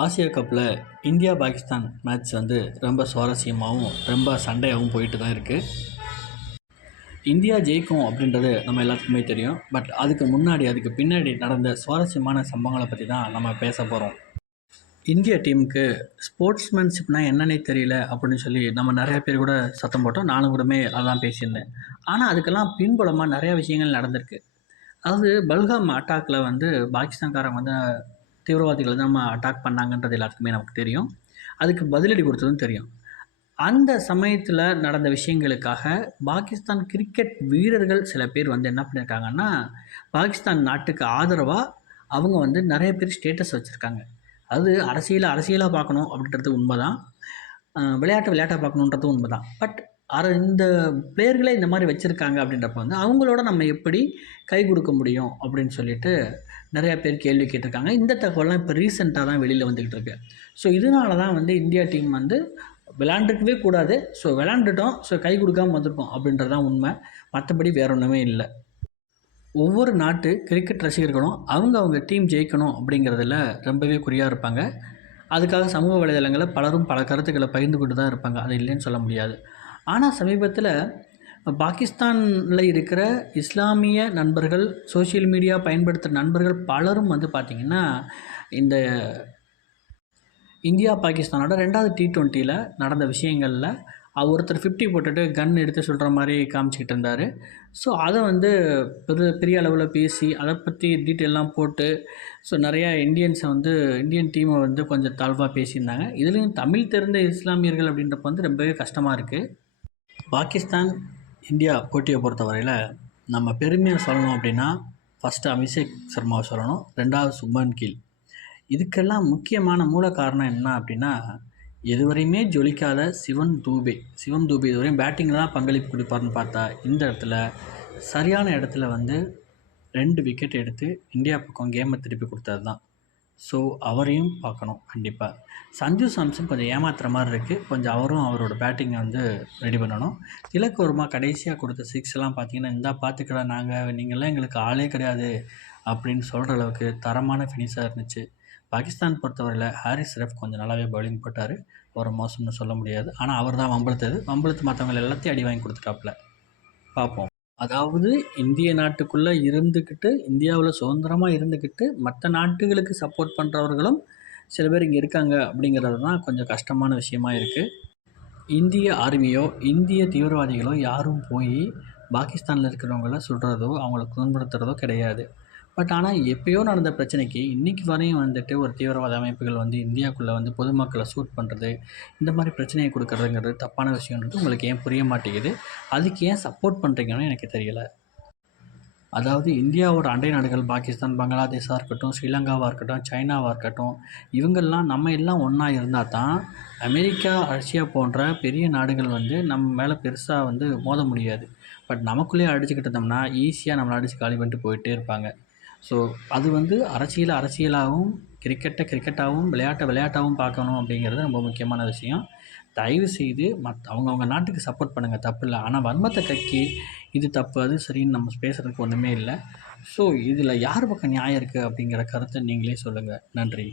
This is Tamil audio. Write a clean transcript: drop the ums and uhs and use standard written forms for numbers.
ஆசியா கப்பில் இந்தியா பாகிஸ்தான் மேட்ச் வந்து ரொம்ப சுவாரஸ்யமாகவும் ரொம்ப சண்டையாகவும் போயிட்டு தான் இருக்குது. இந்தியா ஜெயிக்கும் அப்படின்றது நம்ம எல்லாத்துக்குமே தெரியும். பட் அதுக்கு பின்னாடி நடந்த சுவாரஸ்யமான சம்பவங்களை பற்றி தான் நம்ம பேச போகிறோம். இந்திய டீமுக்கு ஸ்போர்ட்ஸ்மேன்ஷிப்னால் என்னன்னே தெரியல அப்படின்னு சொல்லி நம்ம நிறைய பேர் கூட சத்தம் போட்டோம். நானும் கூடமே அதான் பேசியிருந்தேன். ஆனால் அதுக்கெல்லாம் பின்புலமாக நிறையா விஷயங்கள் நடந்திருக்கு. அதாவது பல்காம் அட்டாக்கில் வந்து பாகிஸ்தான்காரங்க வந்து தீவிரவாதிகள் தான் நம்ம அட்டாக் பண்ணாங்கன்றது எல்லாத்துக்குமே நமக்கு தெரியும். அதுக்கு பதிலடி கொடுத்ததும் தெரியும். அந்த சமயத்தில் நடந்த விஷயங்களுக்காக பாகிஸ்தான் கிரிக்கெட் வீரர்கள் சில பேர் வந்து என்ன பண்ணியிருக்காங்கன்னா, பாகிஸ்தான் நாட்டுக்கு ஆதரவாக அவங்க வந்து நிறைய பேர் ஸ்டேட்டஸ் வச்சுருக்காங்க. அது அரசியலாக பார்க்கணும் அப்படின்றது உண்மை தான். விளையாட்டாக பார்க்கணுன்றது உண்மை தான். பட் இந்த பிளேயர்களே இந்த மாதிரி வச்சுருக்காங்க அப்படின்றப்ப வந்து அவங்களோட நம்ம எப்படி கை கொடுக்க முடியும் அப்படின்னு சொல்லிட்டு நிறையா பேர் கேள்வி கேட்டிருக்காங்க. இந்த தகவலாம் இப்போ ரீசெண்டாக தான் வெளியில் வந்துக்கிட்டு இருக்கு. ஸோ இதனால தான் வந்து இந்தியா டீம் வந்து விளையாண்டுருக்கவே கூடாது. ஸோ விளையாண்டுட்டோம், ஸோ கை கொடுக்காமல் வந்திருக்கோம் அப்படின்றது தான் உண்மை. மற்றபடி வேற ஒன்றுமே இல்லை. ஒவ்வொரு நாட்டு கிரிக்கெட் ரசிகர்களும் அவங்க டீம் ஜெயிக்கணும் அப்படிங்கிறதுல ரொம்பவே குறியாக இருப்பாங்க. அதுக்காக சமூக வலைதளங்களில் பலரும் பல கருத்துக்களை பகிர்ந்து கொண்டு தான் இருப்பாங்க. அது இல்லைன்னு சொல்ல முடியாது. ஆனால் சமீபத்தில் பாகிஸ்தானில் இருக்கிற இஸ்லாமிய நண்பர்கள், சோஷியல் மீடியா பயன்படுத்துகிற நண்பர்கள் பலரும் வந்து பார்த்திங்கன்னா, இந்த இந்தியா பாகிஸ்தானோட 2வது T20யில் நடந்த விஷயங்களில் ஒருத்தர் 50 போட்டுட்டு கன் எடுத்து சொல்கிற மாதிரி காமிச்சிக்கிட்டு இருந்தார். ஸோ அதை வந்து பெரிய அளவில் பேசி அதை பற்றி டீட்டெயிலாம் போட்டு ஸோ நிறையா இந்தியன் டீமை வந்து கொஞ்சம் தாழ்வாக பேசியிருந்தாங்க. இதுலேயும் தமிழ் தெரிந்த இஸ்லாமியர்கள் அப்படின்றப்ப வந்து ரொம்பவே கஷ்டமாக இருக்குது. பாகிஸ்தான் இந்தியா போட்டியை பொறுத்தவரையில் நம்ம பெருமையாக சொல்லணும் அப்படின்னா ஃபஸ்ட்டு அபிஷேக் சர்மாவை சொல்லணும், 2வது சுப்மன் கில். இதுக்கெல்லாம் முக்கியமான மூல காரணம் என்ன அப்படின்னா, எதுவரையுமே ஜொலிக்காத சிவம் தூபே இதுவரையும் பேட்டிங்கில் தான் பங்களிப்பு கொடுப்பார்னு பார்த்தா, இந்த இடத்துல சரியான இடத்துல வந்து 2 விக்கெட் எடுத்து இந்தியா பக்கம் கேமை திருப்பி கொடுத்தது தான். ஸோ அவரையும் பார்க்கணும் கண்டிப்பாக. சஞ்சு சாம்சன் கொஞ்சம் ஏமாத்துற மாதிரி இருக்குது. கொஞ்சம் அவரோட பேட்டிங்கை வந்து ரெடி பண்ணணும். திலக் வர்மா கடைசியாக கொடுத்த 6 பார்த்தீங்கன்னா, இந்தா பார்த்துக்கடா நீங்கள்லாம் எங்களுக்கு ஆளே கிடையாது அப்படின்னு சொல்கிற அளவுக்கு தரமான ஃபினிஷாக இருந்துச்சு. பாகிஸ்தான் பொறுத்தவரையில் ஹாரிஸ் ரஃப் கொஞ்சம் நல்லாவே பவுலிங் போட்டார். ஒரு மோசம்னு சொல்ல முடியாது. ஆனால் அவர் தான் வம்பிழுத்து மற்றவங்க எல்லாத்தையும் அடி வாங்கி கொடுத்துட்டாப்புல. பார்ப்போம். அதாவது இந்திய நாட்டுக்குள்ளே இருந்துக்கிட்டு, இந்தியாவில் சுதந்திரமாக இருந்துக்கிட்டு மற்ற நாட்டுகளுக்கு சப்போர்ட் பண்ணுறவர்களும் சில பேர் இங்கே இருக்காங்க அப்படிங்கிறது தான் கொஞ்சம் கஷ்டமான விஷயமா இருக்குது. இந்திய ஆர்மியோ இந்திய தீவிரவாதிகளோ யாரும் போய் பாகிஸ்தானில் இருக்கிறவங்கள சுடுறதோ அவங்கள துன்புறுத்துறதோ கிடையாது. பட் ஆனால் எப்பயோ நடந்த பிரச்சனைக்கு இன்றைக்கி வரையும் வந்துட்டு ஒரு தீவிரவாத அமைப்புகள் வந்து இந்தியாவுக்குள்ளே வந்து பொதுமக்களை ஷூட் பண்ணுறது, இந்த மாதிரி பிரச்சனையை கொடுக்குறதுங்கிறது தப்பான விஷயன்றது உங்களுக்கு ஏன் புரிய மாட்டேங்குது? அதுக்கு ஏன் சப்போர்ட் பண்ணுறீங்கன்னு எனக்கு தெரியலை. அதாவது இந்தியாவோட அண்டை நாடுகள் பாகிஸ்தான், பங்களாதேஷாக இருக்கட்டும், ஸ்ரீலங்காவாக இருக்கட்டும், சைனாவாக இருக்கட்டும், இவங்கெல்லாம் நம்ம எல்லாம் ஒன்றா இருந்தால் தான் அமெரிக்கா, ரஷ்யா போன்ற பெரிய நாடுகள் வந்து நம்ம மேலே பெருசாக வந்து மோத முடியாது. பட் நமக்குள்ளேயே அடிச்சுக்கிட்டு இருந்தோம்னா ஈஸியாக நம்மளை அடித்து காலி பண்ணிட்டு போயிட்டே இருப்பாங்க. ஸோ அது வந்து அரசியலாகவும் கிரிக்கெட்டாகவும் விளையாட்டாகவும் பார்க்கணும் அப்படிங்கிறது ரொம்ப முக்கியமான விஷயம். தயவு செய்து அவங்கவுங்க நாட்டுக்கு சப்போர்ட் பண்ணுங்கள், தப்பு இல்லை. ஆனால் வன்மத்தை கக்கி இது தப்பு அது சரின்னு நம்ம பேசுகிறதுக்கு ஒன்றுமே இல்லை. ஸோ இதில் யார் பக்கம் நியாயம் இருக்குது அப்படிங்கிற கருத்தை நீங்களே சொல்லுங்கள். நன்றி.